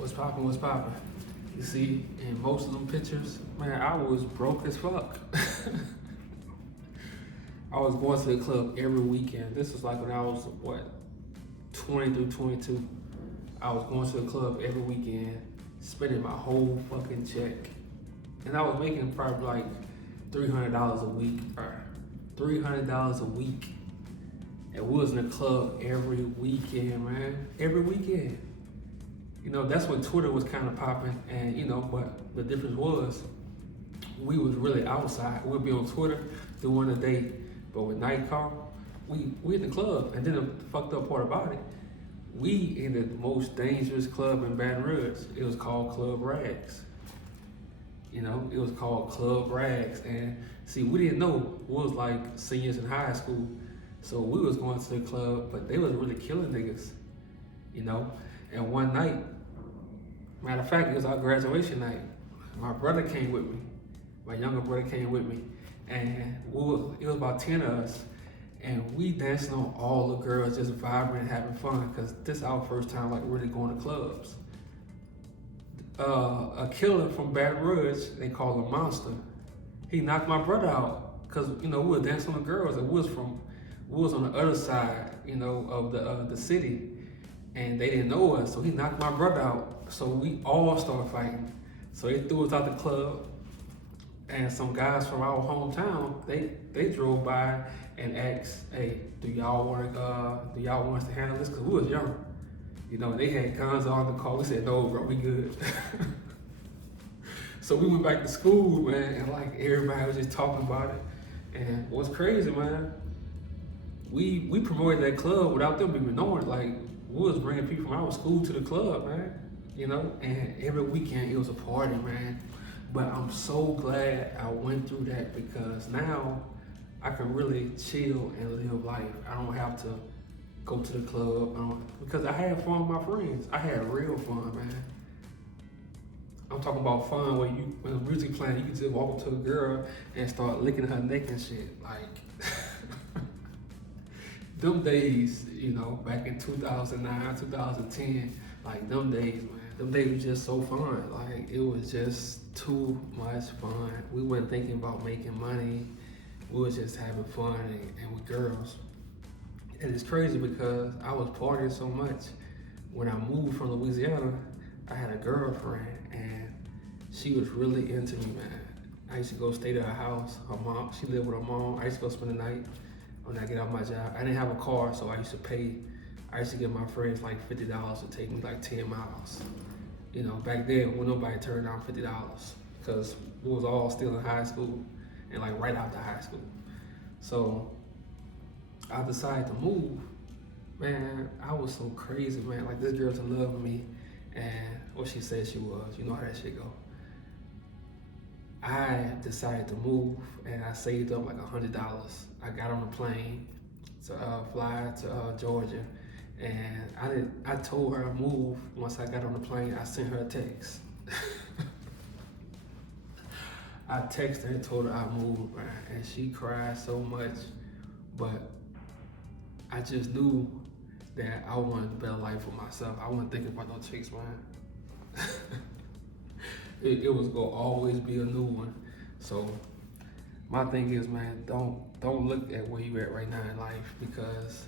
What's poppin', what's poppin'? You see, in most of them pictures, man, I was broke as fuck. I was going to the club every weekend. This was like when I was, 20 through 22. I was going to the club every weekend, spending my whole fucking check. And I was making probably like $300 a week, or $300 a week. And we was in the club every weekend, man. Every weekend. You know, that's when Twitter was kind of popping, and but the difference was we was really outside. We'd be on Twitter during the day, but when night come, we in the club. And then the fucked up part about it, we in the most dangerous club in Baton Rouge. It was called Club Rags. You know, it was called Club Rags. And see, we didn't know we was like seniors in high school, so we was going to the club, but they was really killing niggas. You know. And one night, matter of fact, it was our graduation night. My brother came with me. My younger brother came with me. And it was about 10 of us. And we dancing on all the girls, just vibing and having fun, because this is our first time like really going to clubs. A killer from Baton Rouge, they call him Monster. He knocked my brother out, because we were dancing on the girls, and we was on the other side, of the city. And they didn't know us, so he knocked my brother out. So we all started fighting. So they threw us out the club, and some guys from our hometown, they drove by and asked, "Hey, do y'all want us to handle this?" Because we was young. They had guns on the car. We said, "No, bro, we good." So we went back to school, man, and like everybody was just talking about it. And what's crazy, man, we promoted that club without them even knowing. Like, we was bringing people from our school to the club, man. And every weekend it was a party, man. But I'm so glad I went through that, because now I can really chill and live life. I don't have to go to the club because I had fun with my friends. I had real fun, man. I'm talking about fun where when the music playing, you can just walk up to a girl and start licking her neck and shit. Like, them days, back in 2009, 2010, like them days, man. Them days was just so fun. Like, it was just too much fun. We weren't thinking about making money. We was just having fun and with girls. And it's crazy because I was partying so much. When I moved from Louisiana, I had a girlfriend, and she was really into me, man. I used to go stay to her house. Her mom, she lived with her mom. I used to go spend the night when I get out my job. I didn't have a car, so I used to give my friends like $50 to take me like 10 miles. Back then, when nobody turned down $50, because we was all still in high school and like right after high school. So I decided to move. Man, I was so crazy, man. Like, this girl's in love with me, and what she said she was. You know how that shit go. I decided to move, and I saved up like $100. I got on a plane to fly to Georgia, and I told her I moved. Once I got on the plane, I sent her a text. I texted her and told her I moved, man, and she cried so much, but I just knew that I wanted a better life for myself. I wasn't thinking about no chicks, man. It was gonna always be a new one. So my thing is, man, don't look at where you at right now in life, because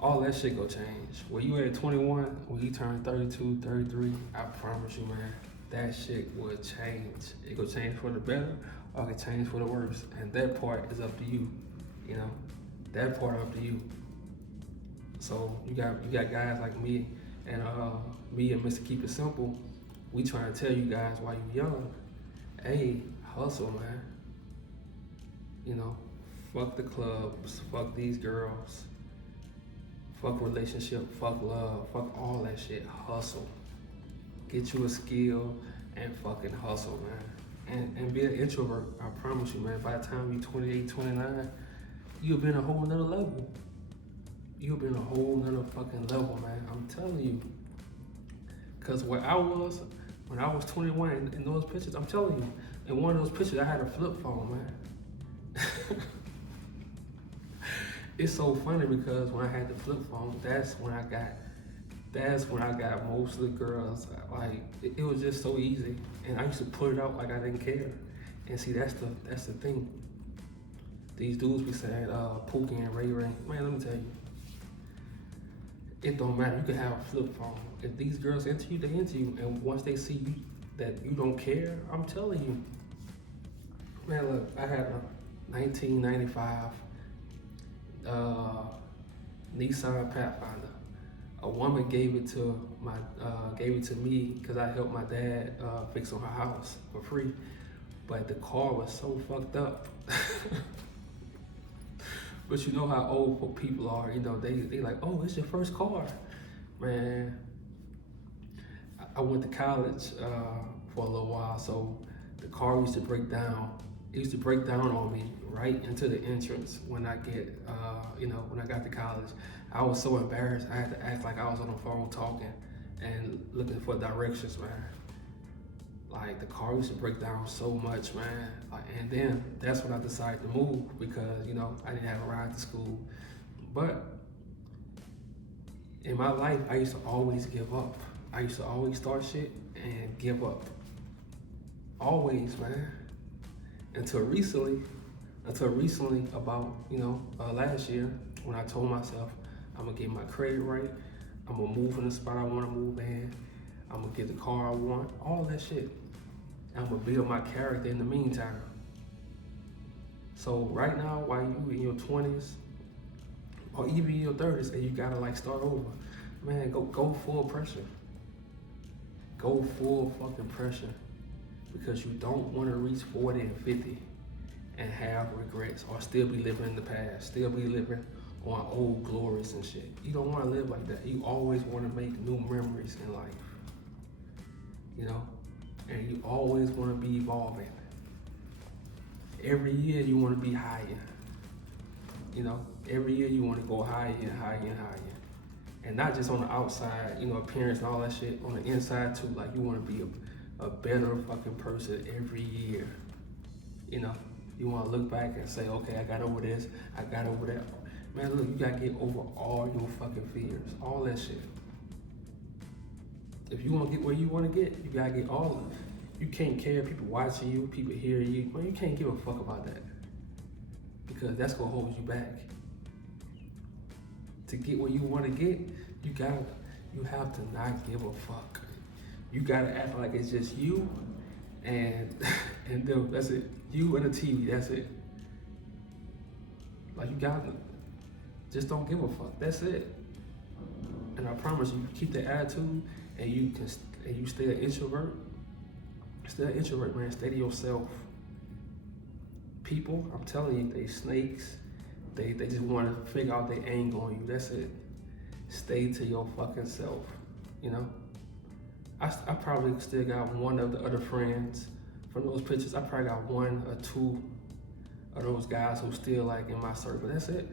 all that shit gonna change. When you at 21, when you turn 32, 33, I promise you, man, that shit will change. It will change for the better, or it can change for the worse. And that part is up to you. That part up to you. So you got guys like me and Mr. Keep It Simple. We trying to tell you guys while you young, hey, hustle, man. Fuck the clubs, fuck these girls, fuck relationship, fuck love, fuck all that shit. Hustle. Get you a skill and fucking hustle, man. And be an introvert. I promise you, man, by the time you're 28, 29, you'll be in a whole nother level. You'll be in a whole nother fucking level, man. I'm telling you. Because where I was, when I was 21 in those pictures, I'm telling you, in one of those pictures, I had a flip phone, man. It's so funny because when I had the flip phone, That's when I got most of the girls. Like it was just so easy, and I used to put it out like I didn't care. And see, that's the thing. These dudes be saying, Pookie and Ray Ray. Man, let me tell you, it don't matter. You can have a flip phone. If these girls into you, they into you. And once they see you, that you don't care, I'm telling you. Man, look, I had a 1995 Nissan Pathfinder. A woman gave it to me because I helped my dad fix on her house for free. But the car was so fucked up. But you know how old people are, you know, they like, oh, it's your first car. Man, I went to college for a little while, so the car used to break down. It used to break down on me right into the entrance when I when I got to college. I was so embarrassed. I had to act like I was on the phone talking and looking for directions, man. Like the car used to break down so much, man. And then that's when I decided to move because, you know, I didn't have a ride to school. But in my life, I used to always give up. I used to always start shit and give up. Always, man. Until recently, about, last year, when I told myself, I'm gonna get my credit right, I'm gonna move in the spot I wanna move in, I'm gonna get the car I want, all that shit. I'm gonna build my character in the meantime. So right now, while you in your 20s, or even in your 30s, and you gotta like start over, man, go full pressure. Go full fucking pressure. Because you don't wanna reach 40 and 50 and have regrets or still be living in the past, still be living on old glories and shit. You don't wanna live like that. You always wanna make new memories in life, and you always wanna be evolving. Every year you wanna be higher, every year you wanna go higher and higher and higher. And not just on the outside, appearance and all that shit, on the inside too, like you wanna be a better fucking person every year, You wanna look back and say, okay, I got over this, I got over that. Man, look, you gotta get over all your fucking fears, all that shit. If you wanna get where you wanna get, you gotta get all of it. You can't care if people watching you, people hearing you. Man, you can't give a fuck about that. Because that's gonna hold you back. To get where you wanna get, you have to not give a fuck. You gotta act like it's just you and them, that's it. You and the TV, that's it. Like you gotta, just don't give a fuck, that's it. And I promise you, keep that attitude and you stay an introvert. Stay an introvert, man, stay to yourself. People, I'm telling you, they snakes. They just wanna figure out their angle on you, that's it. Stay to your fucking self, I probably still got one of the other friends from those pictures. I probably got one or two of those guys who still like in my circle. That's it.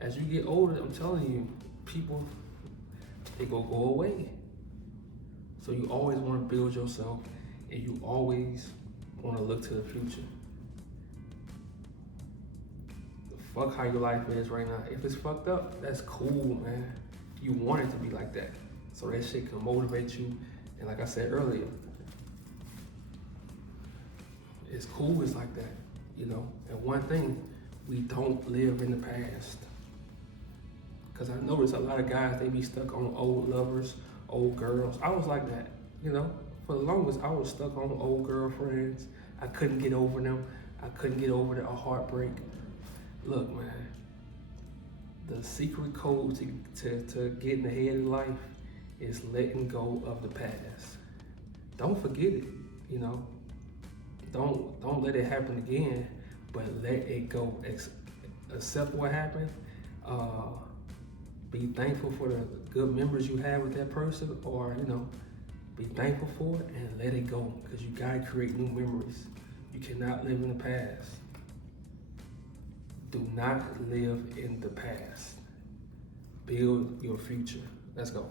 As you get older, I'm telling you, people, they go away. So you always want to build yourself and you always want to look to the future. Fuck how your life is right now. If it's fucked up, that's cool, man. You want it to be like that. So that shit can motivate you. And like I said earlier, it's cool, it's like that, And one thing, we don't live in the past. Cause I notice a lot of guys, they be stuck on old lovers, old girls. I was like that, For the longest, I was stuck on old girlfriends. I couldn't get over them. I couldn't get over a heartbreak. Look, man. The secret code to getting ahead in life is letting go of the past. Don't forget it, Don't let it happen again, but let it go. Accept what happened. Be thankful for the good memories you have with that person, or be thankful for it and let it go. Because you gotta create new memories. You cannot live in the past. Do not live in the past. Build your future. Let's go.